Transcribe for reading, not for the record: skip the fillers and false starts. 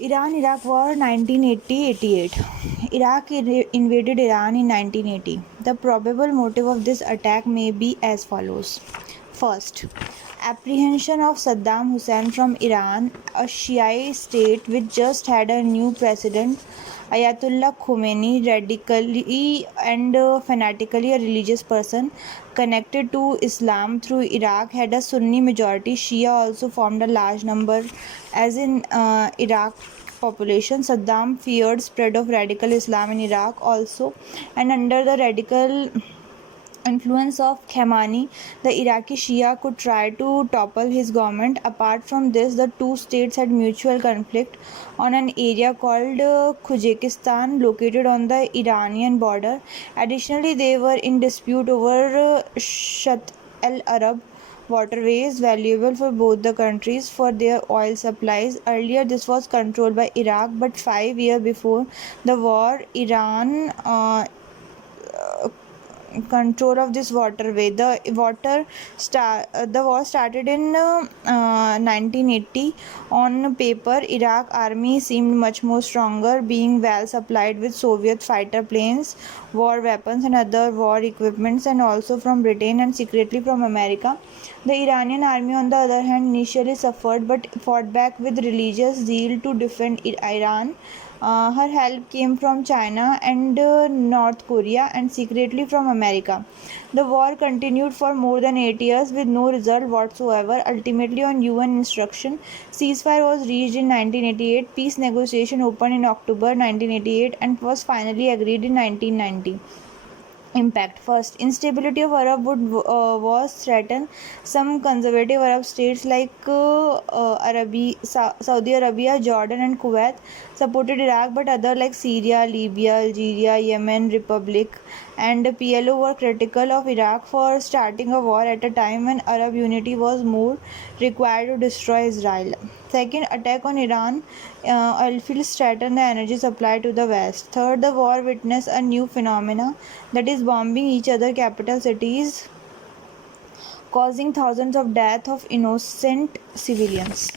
Iran-Iraq War 1980-88. Iraq invaded Iran in 1980. The probable motive of this attack may be as follows. First, apprehension of Saddam Hussein from Iran, a Shiite state which just had a new president, Ayatollah Khomeini, radically and fanatically a religious person connected to Islam through Iraq, had a Sunni majority. Shia also formed a large number, as in Iraq population. Saddam feared spread of radical Islam in Iraq also, and under the radical influence of Khamenei, the Iraqi Shia could try to topple his government. Apart from this, the two states had mutual conflict on an area called Khuzestan, located on the Iranian border. Additionally, they were in dispute over Shat al-Arab waterways, valuable for both the countries for their oil supplies. Earlier, this was controlled by Iraq, but 5 years before the war, Iran control of this waterway. The war started in 1980. On paper, Iraq army seemed much more stronger, being well supplied with Soviet fighter planes, war weapons, and other war equipments, and also from Britain and secretly from America. The Iranian army, on the other hand, initially suffered but fought back with religious zeal to defend Iran. Her help came from China and North Korea, and secretly from America. The war continued for more than 8 years with no result whatsoever. Ultimately, on UN instruction, ceasefire was reached in 1988. Peace negotiation opened in October 1988 and was finally agreed in 1990. Impact. First, instability of Arab was threatened. Some conservative Arab states like Saudi Arabia, Jordan, and Kuwait supported Iraq, but others like Syria, Libya, Algeria, Yemen, Republic, and PLO were critical of Iraq for starting a war at a time when Arab unity was more required to destroy Israel. Second, attack on Iran. Oil fields threatened the energy supply to the West. Third, the war witnessed a new phenomena, that is bombing each other capital cities, causing thousands of deaths of innocent civilians.